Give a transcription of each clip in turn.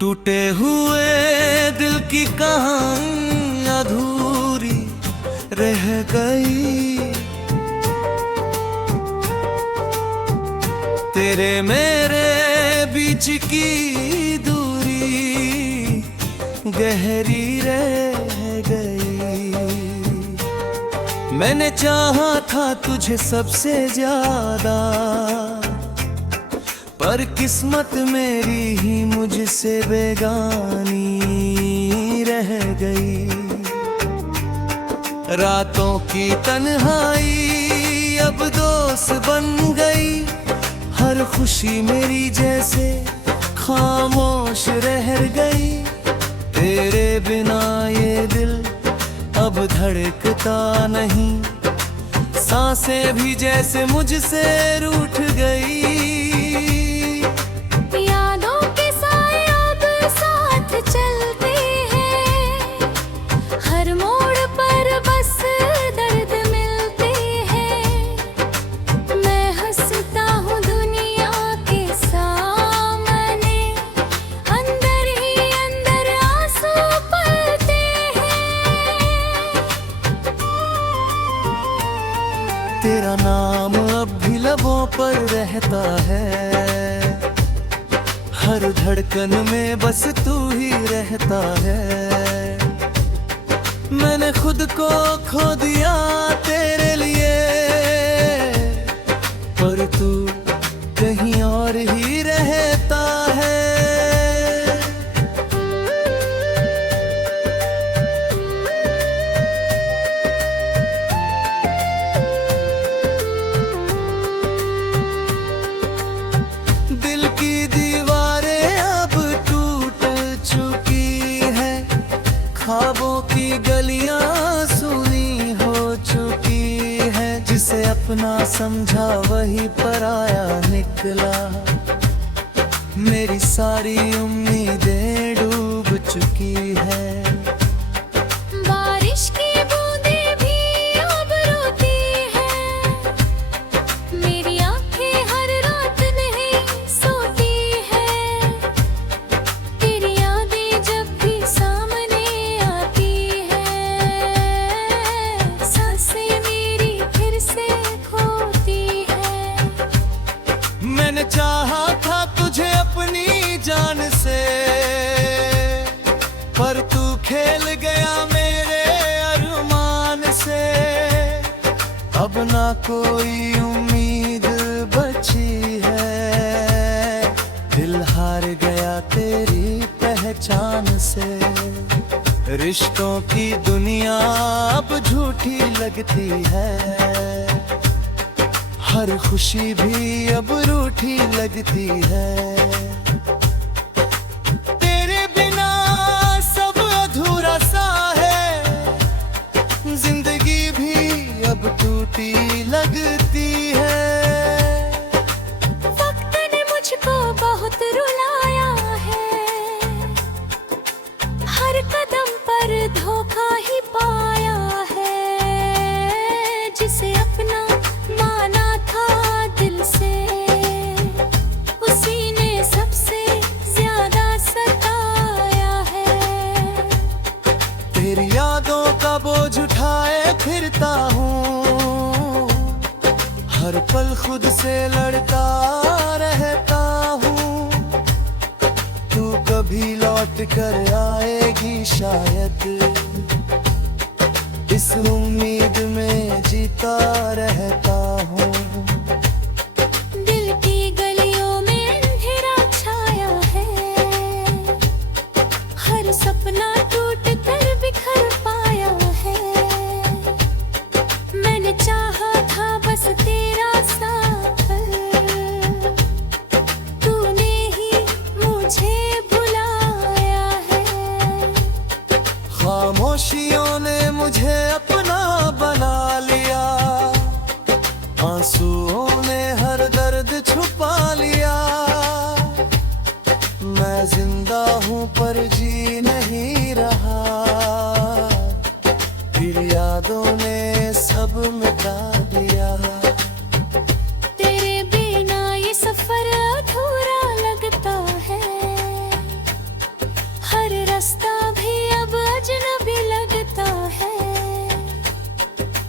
टूटे हुए दिल की कहानी अधूरी रह गई। तेरे मेरे बीच की दूरी गहरी रह गई। मैंने चाहा था तुझे सबसे ज्यादा, पर किस्मत मेरी ही मुझसे बेगानी रह गई। रातों की तन्हाई अब दोस्त बन गई। हर खुशी मेरी जैसे खामोश रह गई। तेरे बिना ये दिल अब धड़कता नहीं। सांसें भी जैसे मुझसे रूठ गई। चलते हैं हर मोड़ पर, बस दर्द मिलते हैं। मैं हंसता हूँ दुनिया के सामने, अंदर ही अंदर आंसू पड़ते हैं। तेरा नाम अब भी लबों पर रहता है। हर धड़कन में बस तू ही रहता है। मैंने खुद को खो दिया तेरे लिए, पर तू कहीं और ही रहता है। दिल की ख्वाबों की गलियां सुनी हो चुकी है। जिसे अपना समझा वही पराया निकला। मेरी सारी उम्मीदें डूब चुकी है। बारिश की बूंदें भी अब रोती हैं। मेरी आंखें हर रात नहीं सोती हैं। तेरी यादें जब भी सामने आती हैं, सांसें मेरी फिर से खोती हैं। मैंने चाहा था तुझे अपनी जान से, पर तू खेल गया मेरे अरमान से। अब ना कोई उम्मीद बची है। दिल हार गया तेरी पहचान से। रिश्तों की दुनिया अब झूठी लगती है। हर खुशी भी अब रूठी लगती है। तेरे बिना सब अधूरा सा है। जिंदगी भी अब टूटी लगती है। वक्त ने मुझको बहुत रुलाया है। हर कदम पर धोखा ही पाया है। जिसे अपना माना था दिल से, उसी ने सबसे ज्यादा सताया है। तेरी यादों का बोझ उठाए फिरता हूँ। हर पल खुद से लड़ता रहता हूँ। तू कभी लौट कर आएगी शायद, इस उम्मीद में जीता रहता हूँ। दिल की गलियों में अंधेरा छाया है। हर सपना टूट कर बिखर पाया है। मैंने चाहा था बस तेरा साथ, तूने ही मुझे भुलाया है। खामोशियों ने मुझे अपना बना लिया। आंसू मैं जिंदा हूँ पर जी नहीं रहा, फिर यादों ने सब मिटा दिया। तेरे बिना ये सफर अधूरा लगता है, हर रास्ता भी अब अजनबी लगता है।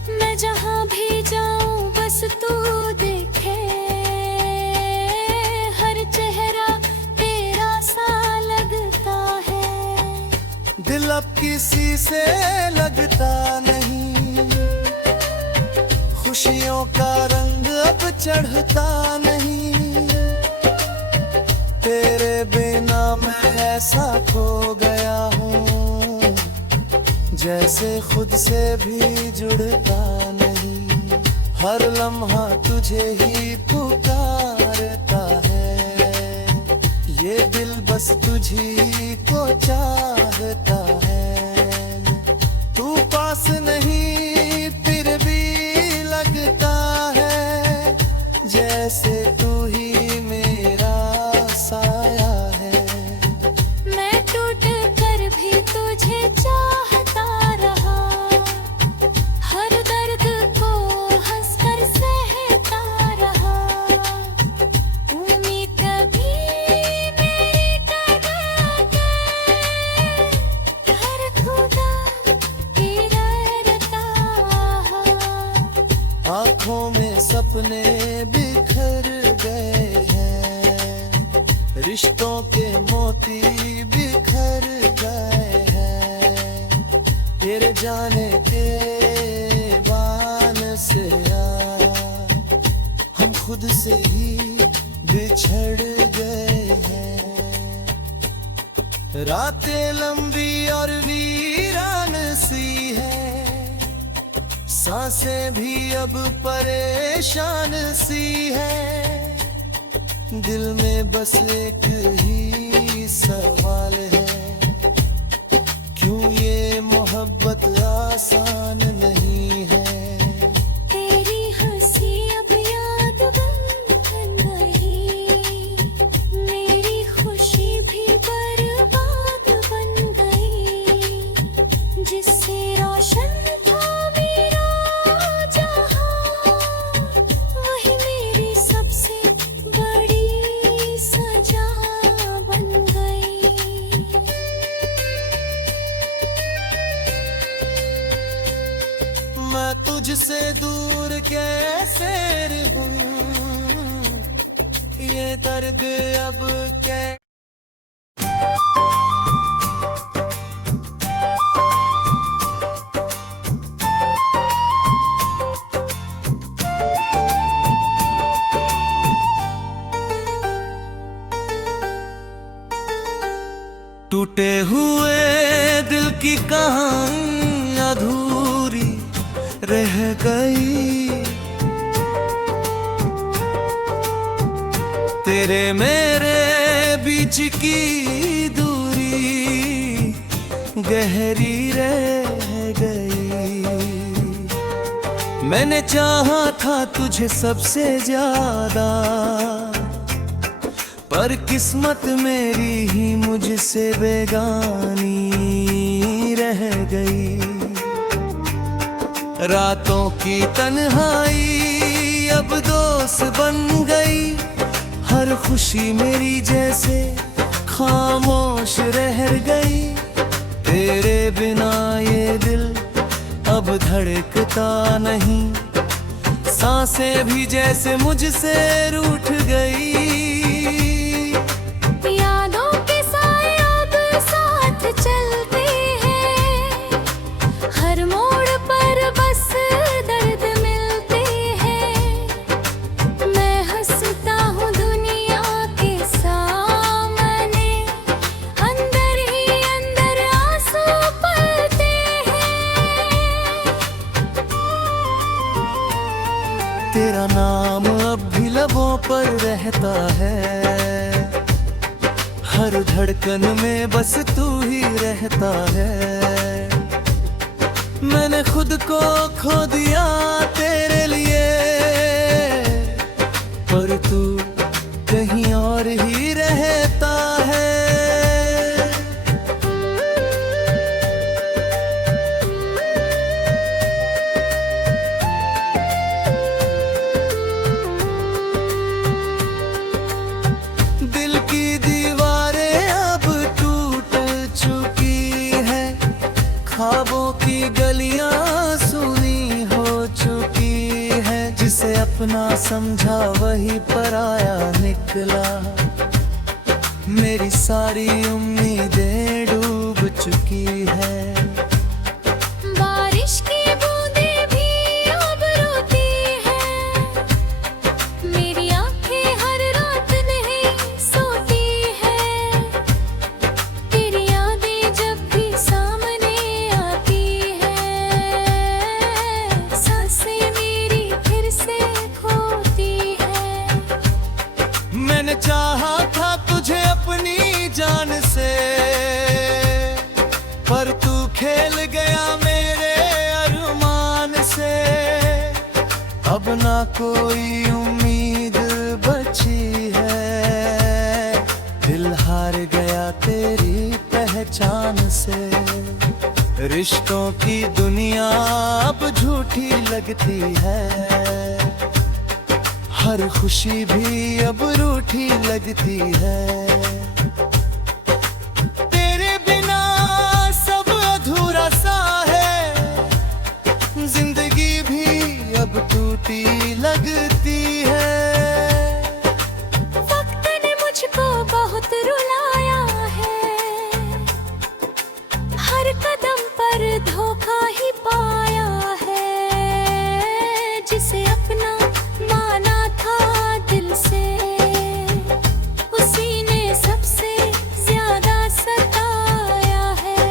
मैं जहाँ भी जाऊँ बस तू देखे, हर चेहरा तेरा सा लगता है। दिल अब किसी से लगता नहीं, खुशियों का रंग अब चढ़ता नहीं। तेरे बिना मैं ऐसा खो गया हूँ, जैसे खुद से भी जुड़ता नहीं। हर लम्हा तुझे ही पुकारता है, ये दिल बस तुझी को चाहता है। तू पास नहीं फिर भी लगता है, जैसे तू ही मेरा साया है। मैं टूट कर भी तुझे चाहता रहा, हर दर्द को हंसकर सहता रहा। उम्मीद कभी मेरी कदर के, हर खुदा की रहता। आँखों में सपने बिखर गए हैं, रिश्तों के मोती बिखर गए हैं। तेरे जाने के बान से आया, हम खुद से ही बिछड़ गए हैं। रातें लंबी और वीरान सी है, सांसें भी अब परेशान सी है। दिल में बस एक ही सवाल है, क्यों ये मोहब्बत आसान नहीं है। तेरी हंसी अब याद बन गई, मेरी खुशी भी बर्बाद बन गई। जिससे रोशन था मेरा जहां, वही मेरी सबसे बड़ी सजा बन गई। मैं तुझसे दूर कैसे रहूं, ये दर्द अब कै टूटे हुए दिल की कहानी अधूरी रह गई। तेरे मेरे बीच की दूरी गहरी रह गई। मैंने चाहा था तुझे सबसे ज्यादा, पर किस्मत मेरी ही मुझसे बेगानी रह गई। रातों की तन्हाई अब दोस्त बन गई, हर खुशी मेरी जैसे खामोश रह गई। तेरे बिना ये दिल अब धड़कता नहीं, सांसें भी जैसे मुझसे रूठ गई। यादों के साए अब साथ चलते हैं, हर मोड़ पर बस दर्द मिलते हैं। मैं हंसता हूँ दुनिया के सामने, अंदर ही अंदर आंसू पलते हैं। तेरा नाम अब भी लबों पर रहता है, हर धड़कन में बस तू ही रहता है। मैंने खुद को खो दिया तेरे लिए, पर तू कहीं और ही रहता है। समझा वही पराया निकला। मेरी सारी उम्मीदें डूब चुकी है। बारिश की बूंदें भी अब रोती हैं। मेरी आंखें हर रात नहीं सोती हैं। तेरी यादें जब भी सामने आती हैं, सांसें मेरी फिर से खोती हैं। मैंने चाहा था तुझे अपनी जान से, पर तू खेल गया मेरे अरमान से। अब ना कोई उम्मीद बची है, दिल हार गया तेरी पहचान से। रिश्तों की दुनिया अब झूठी लगती है, हर खुशी भी अब रूठी लगती है। तेरे बिना सब अधूरा सा है, जिंदगी भी अब टूटी लगती है। वक्त ने मुझको बहुत रुलाया है, हर कदम पर धोखा ही पाया है। जिसे अपना माना था दिल से, उसी ने सबसे ज्यादा सताया है।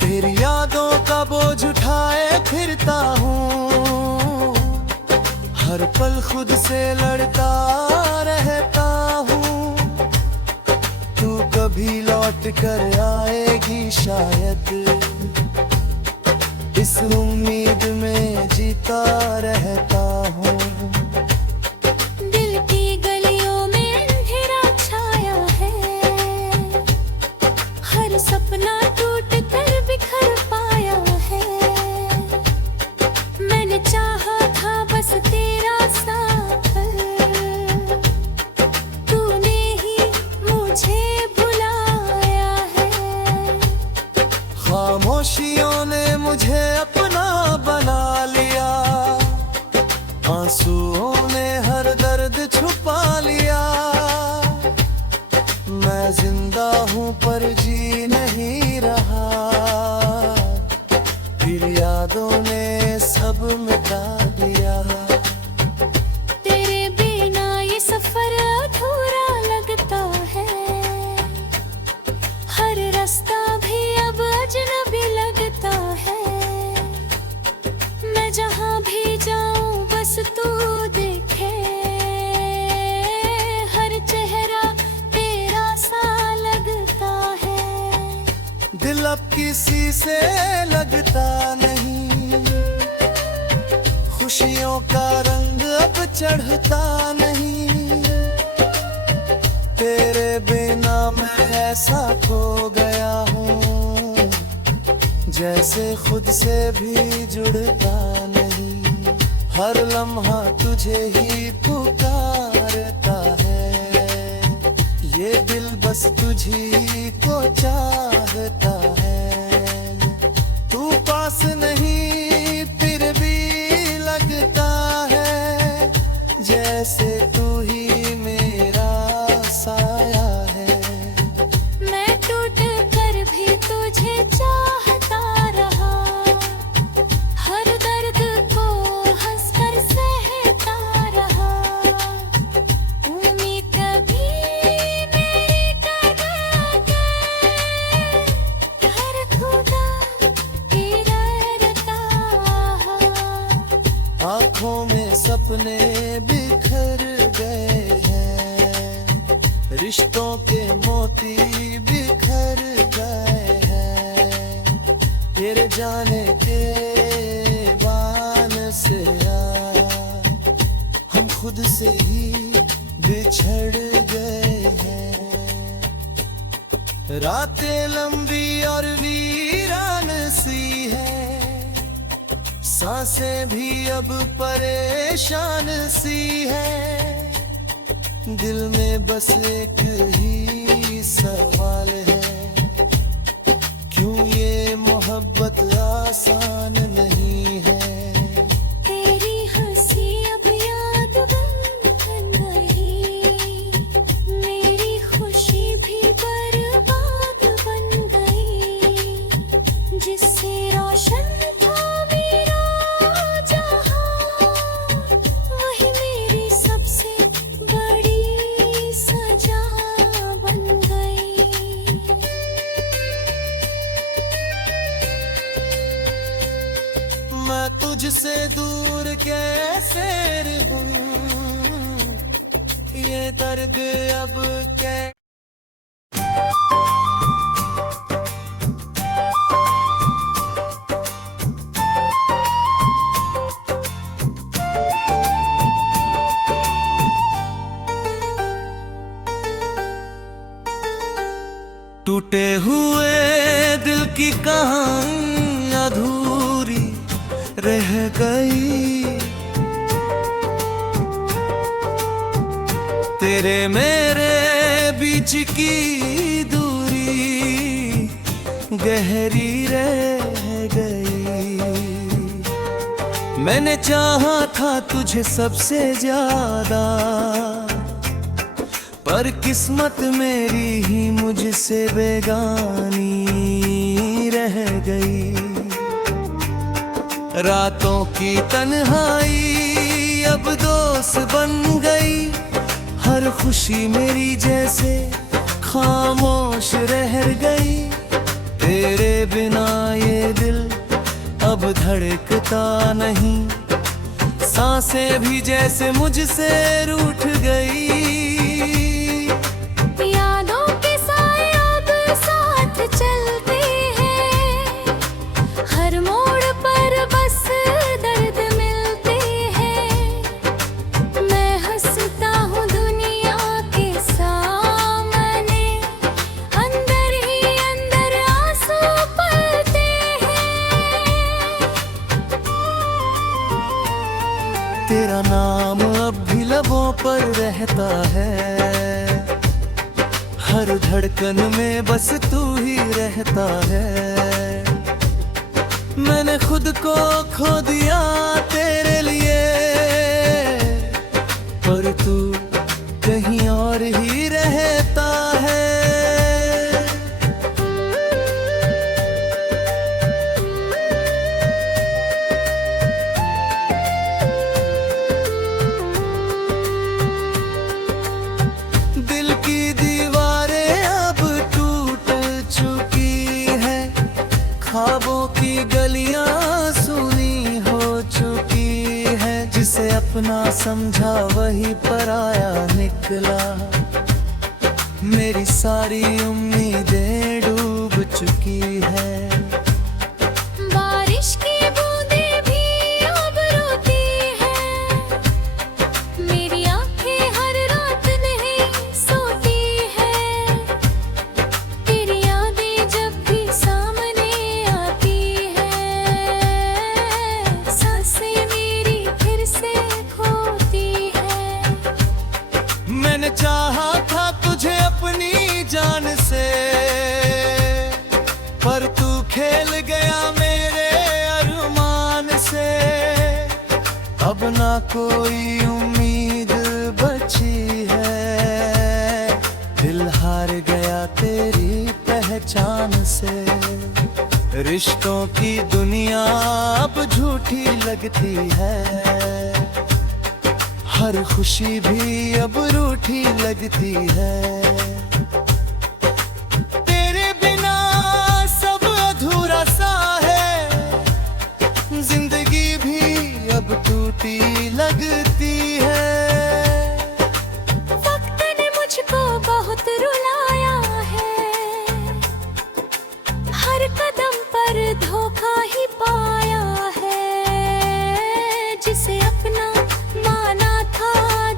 तेरी यादों का बोझ उठाए फिरता हूँ, हर पल खुद से लड़ता रहता हूँ। तू कभी लौट कर आएगी शायद, इस उम्मीद में जीता रहता हूँ। दिल की गलियों में अंधेरा छाया है, हर सपना टूट कर बिखर पाया है। मैंने चाहा था बस तेरा साथ, तूने ही मुझे भुलाया है। खामोशियों ने मुझे अपना बना लिया, आंसुओं ने हर दर्द छुपा लिया। मैं जिंदा हूँ पर जी नहीं रहा, फिर यादों ने सब मिटा दिया। तेरे बिना ये सफर अधूरा लगता है, हर रास्ता भी अब अजनबी लगता है। मैं जहाँ भी जाऊँ बस तू देखे, हर चेहरा तेरा सा लगता है। दिल अब किसी से लगता नहीं, खुशियों का रंग अब चढ़ता नहीं। तेरे बिना मैं ऐसा खो गया हूँ, जैसे खुद से भी जुड़ता नहीं। हर लम्हा तुझे ही पुकारता है, ये दिल बस तुझी को चाहता है। तू पास नहीं फिर भी लगता है, जैसे तू ही मेरा साया है। मैं टूट कर भी तुझे चाहता रहा, हर दर्द को हंसकर सहता रहा। उम्मीद कभी मेरी कदा गए, हर खुदा इरादा। आँखों में सपने बिखर गए हैं, रिश्तों के मोती बिखर गए हैं। तेरे जाने के बान से आया, हम खुद से ही बिछड़ गए हैं। रातें लंबी और वीरान सी है, सांसें भी अब परेशान सी है। दिल में बस एक ही सवाल है, क्यों ये मोहब्बत आसान नहीं है। तेरी हंसी अब तुझसे दूर कैसे रहूं, ये दर्द अब कै टूटे हुए दिल की कहानी अधूरी रह गई, तेरे मेरे बीच की दूरी गहरी रह गई। मैंने चाहा था तुझे सबसे ज्यादा, पर किस्मत मेरी ही मुझसे बेगानी रह गई। रातों की तन्हाई अब दोस्त बन गई, हर खुशी मेरी जैसे खामोश रह गई। तेरे बिना ये दिल अब धड़कता नहीं, सांसें भी जैसे मुझसे रूठ गई। चलते हैं हर मोड़ पर, बस दर्द मिलते हैं। मैं हंसता हूँ दुनिया के सामने, अंदर ही अंदर आंसू पड़ते हैं। तेरा नाम अब भी लबों पर रहता है, हर धड़कन में बस तू ही रहता है। मैंने खुद को खो दिया तेरे लिए, पर तू कहीं और ही रहता है। दिल की ख्वाबों की गलियां सुनी हो चुकी है, जिसे अपना समझा वही पराया निकला। मेरी सारी उम्मीदें डूब चुकी है। बारिश की बूंदें भी अब रोती है, मेरी आंखें हर रात नहीं सोती है। तेरी यादें जब भी सामने आती है, सांसें मेरी फिर से खोती है। मैंने चाहा था तुझे अपनी जान से, पर तू खेल गया मेरे अरमान से। अब ना कोई उम्मीद बची है, दिल हार गया तेरी पहचान से। रिश्तों की दुनिया अब झूठी लगती है, हर खुशी भी अब रूठी लगती है। तेरे बिना सब अधूरा सा है, जिंदगी भी अब टूटी लगती है। वक्त ने मुझको बहुत रुलाया है, हर कदम पर धोखा ही पाया है। जिसे अपना माना था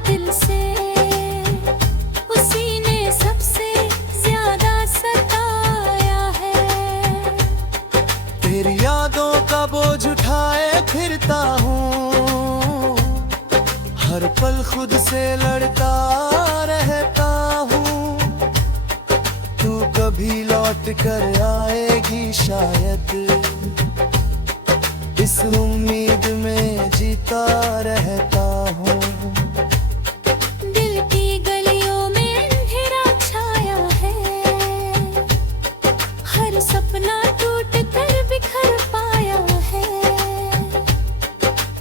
दिल से, उसी ने सबसे ज्यादा सताया है। तेरी यादों का बोझ उठाए फिरता हूँ, हर पल खुद से लड़ता रहता हूँ। तू कभी लौट कर आएगी शायद, इस उम्मीद में जीता रहता हूँ। दिल की गलियों में अंधेरा छाया है, हर सपना टूट कर बिखर पाया है।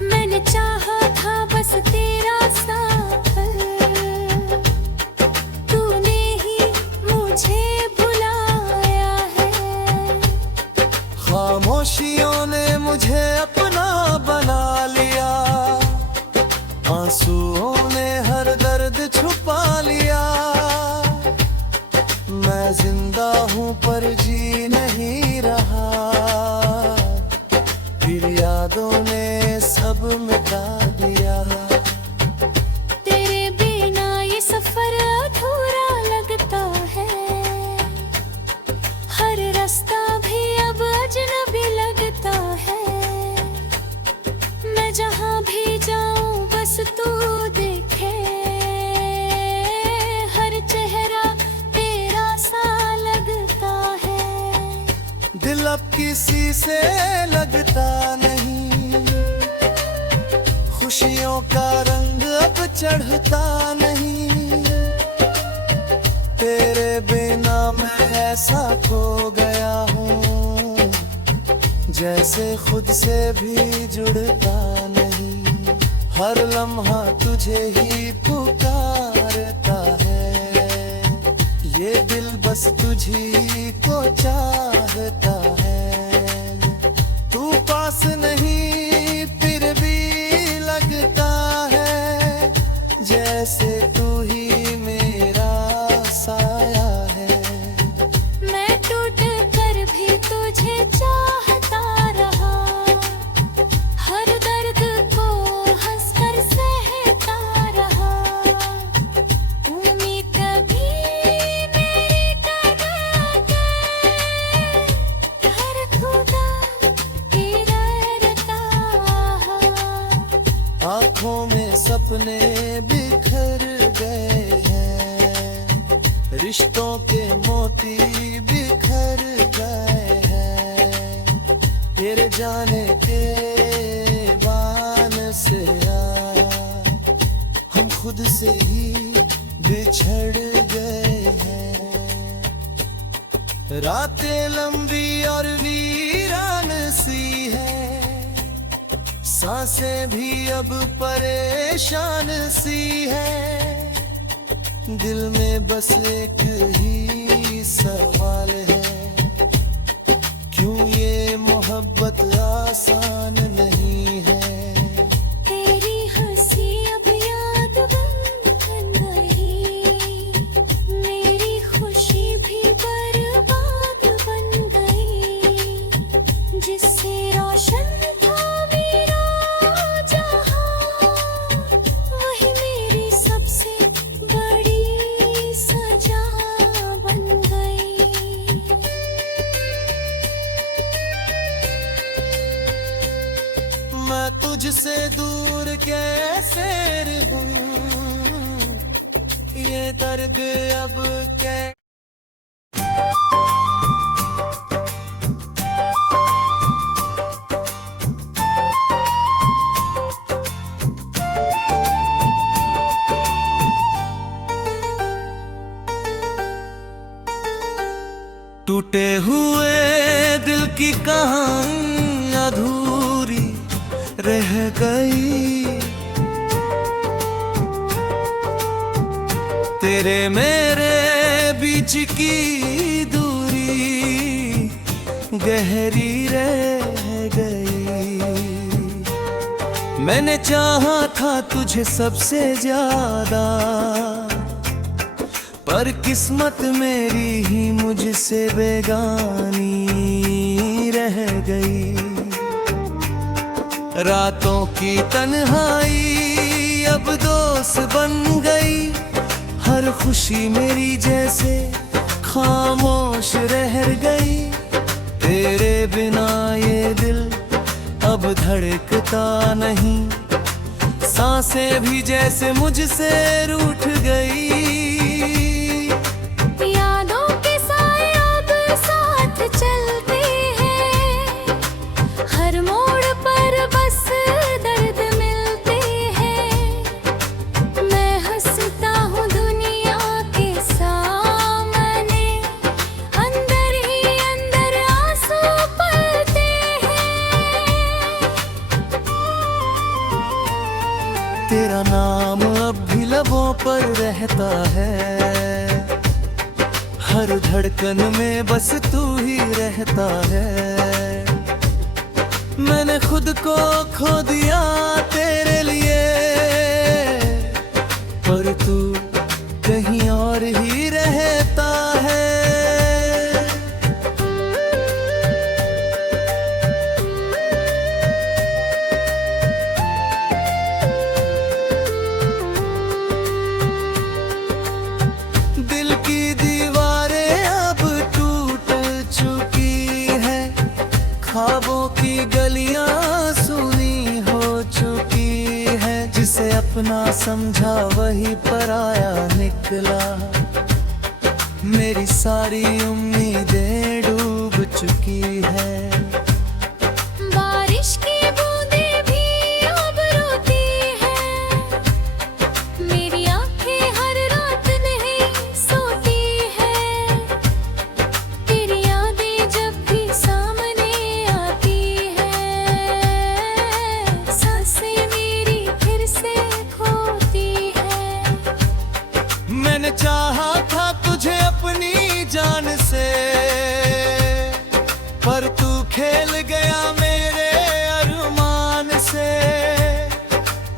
मैंने चाहा था बस तेरा साथ, तूने ही मुझे भुलाया है। खामोशियों ने मुझे अपना बना मैं जिंदा हूँ पर जी नहीं रहा, फिर यादों ने सब मिटा दिया। तेरे बिना ये सफर अधूरा लगता है, हर रास्ता भी अब अजनबी लगता है। मैं जहाँ भी जाऊँ बस तू देखे, हर चेहरा तेरा सा लगता है। दिल अब किसी से लगता नहीं, खुशियों का रंग अब चढ़ता नहीं। तेरे बिना मैं ऐसा खो गया हूँ, जैसे खुद से भी जुड़ता नहीं। हर लम्हा तुझे ही पुकारता है, ये दिल बस तुझी को चाहता है। तू पास नहीं फिर भी लगता है, जैसे तू ही मेरा साया है। मैं टूट कर भी तुझे चाहता रहा, हर दर्द को हंसकर सहता रहा। उम्मीद कभी मेरी कदर के, हर खुदा की डरता। आँखों में सपने बिखर गए हैं, रिश्तों के मोती बिखर गए हैं। तेरे जाने के बान से आया, हम खुद से ही बिछड़ गए हैं। रातें लंबी और वीरान सी है, सांसें भी अब परेशान सी है। दिल में बस एक ही सवाल है, क्यों ये मोहब्बत आसान नहीं है। तेरी हंसी अब याद बन गई, मेरी खुशी भी बर्बाद बन गई। जिससे रोशन था मेरा जहां, वही मेरी सबसे बड़ी सजा बन गई। मैं तुझसे दूर कैसे रहूं, ये दर्द अब कै टूटे हुए दिल की कहानी अधूरी रह गई। तेरे मेरे बीच की दूरी गहरी रह गई। मैंने चाहा था तुझे सबसे ज्यादा, पर किस्मत मेरी ही मुझसे बेगानी रह गई। रातों की तन्हाई अब दोस्त बन गई, हर खुशी मेरी जैसे खामोश रह गई। तेरे बिना ये दिल अब धड़कता नहीं, सांसें भी जैसे मुझसे रूठ गई। यादों के साए अब साथ चलते हैं, हर मोड़ पर बस दर्द मिलते हैं। मैं हंसता हूँ दुनिया के सामने, अंदर ही अंदर आंसू पड़ते हैं। तेरा नाम अब भी लबों पर रहता है, हर धड़कन में बस तू ही रहता है। मैंने खुद को खो दिया तेरे लिए, पर तू कहीं और ही रहता है। समझा वही पराया निकला। मेरी सारी उम्मीदें डूब चुकी है। बारिश की बूंदें भी अब रोती हैं। मेरी आंखें हर रात नहीं सोती हैं। तेरी यादें जब भी सामने आती हैं, सांसें मेरी फिर से खोती हैं। मैंने चाहा था तुझे अपनी जान से, पर तू खेल गया मेरे अरमान से।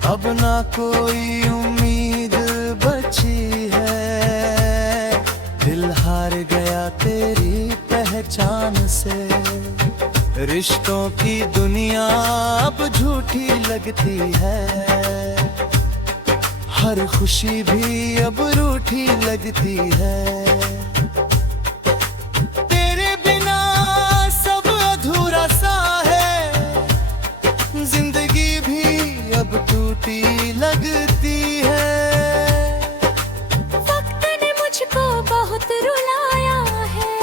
अब ना कोई उम्मीद बची है, दिल हार गया तेरी पहचान से। रिश्तों की दुनिया अब झूठी लगती है, हर खुशी भी अब रूठी लगती है। तेरे बिना सब अधूरा सा है, जिंदगी भी अब टूटी लगती है। वक्त ने मुझको बहुत रुलाया है,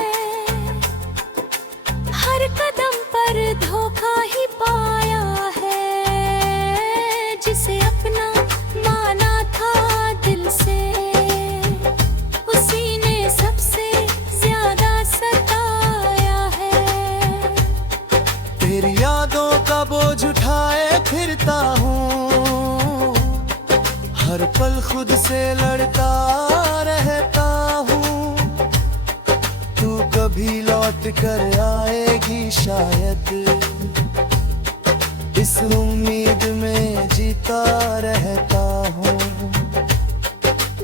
हर कदम पर धोखा ही पाया है। जिसे अपना माना था दिल से, उसी ने सबसे ज्यादा सताया है। तेरी यादों का बोझ उठाए फिरता हूँ, हर पल खुद से लड़ता रहता हूँ। तू कभी लौट कर आएगी शायद, इस उम्मीद में जीता रहता हूँ।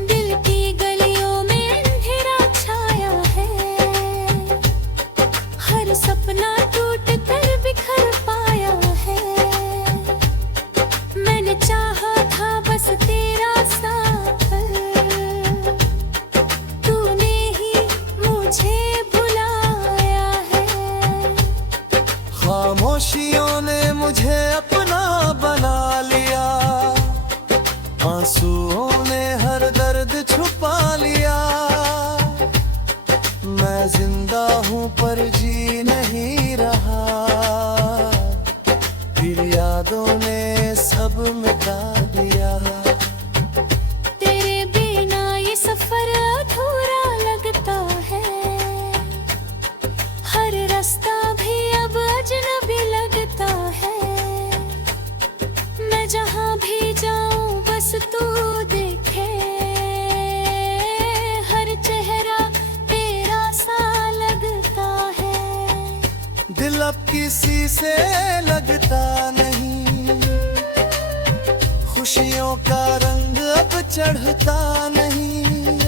दिल की गलियों में अंधेरा छाया है, हर सपना टूट कर बिखर पाया है। मैंने चाहा था बस तेरा साथ, तूने ही मुझे भुलाया है। खामोशियों ने मुझे अपना बना लिया, आंसुओं ने हर दर्द छुपा लिया। मैं जिंदा हूँ पर जी नहीं रहा, फिर यादों ने सब मिटा दिया। तेरे बिना ये सफर अधूरा लगता है, हर रास्ता भी अब अजनबी लगता है। मैं जहाँ भी जाऊँ बस तू देखे, हर चेहरा तेरा सा लगता है। दिल अब किसी से लगता नहीं, खुशियों का रंग अब चढ़ता नहीं।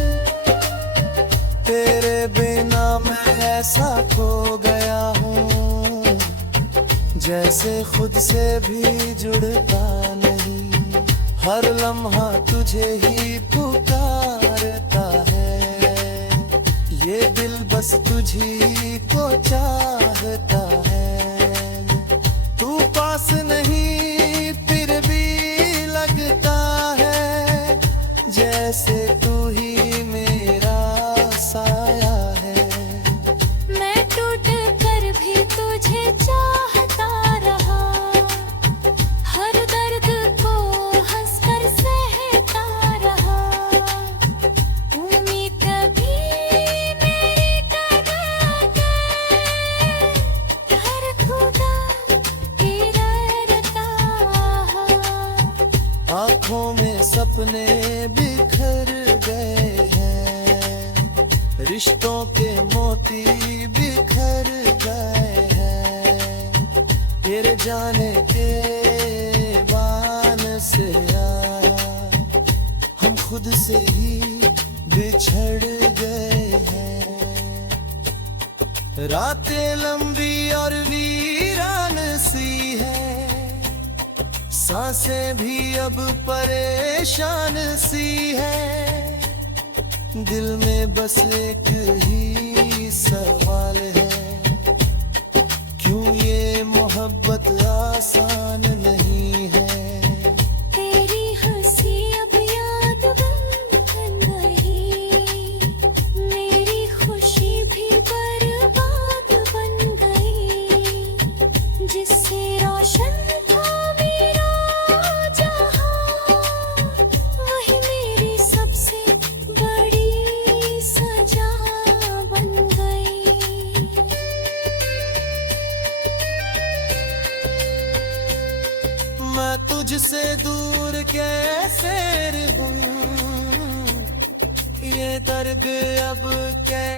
तेरे बिना मैं ऐसा खो गया हूँ, जैसे खुद से भी जुड़ता नहीं। हर लम्हा तुझे ही पुकारता है, ये दिल बस तुझी को चाहता है। तू पास नहीं फिर भी लगता है, जैसे तू ही मेरा साया है। मैं टूट कर भी तुझे चाहता रहा, हर दर्द को हंसकर सहता रहा। उम्मीद कभी मेरी कदर के, हर खुदा की रता। आँखों में सपने बिखर गए हैं, रिश्तों के मोती बिखर गए हैं। तेरे जाने के बान से आया, हम खुद से ही बिछड़ गए हैं। रातें लंबी और वीरान सी है, सांसें भी अब परेशान सी है। दिल में बस एक ही सवाल है, क्यों ये मोहब्बत आसान नहीं है। तेरी हंसी अब तुझसे दूर कैसे रहूं, ये दर्द अब कैसे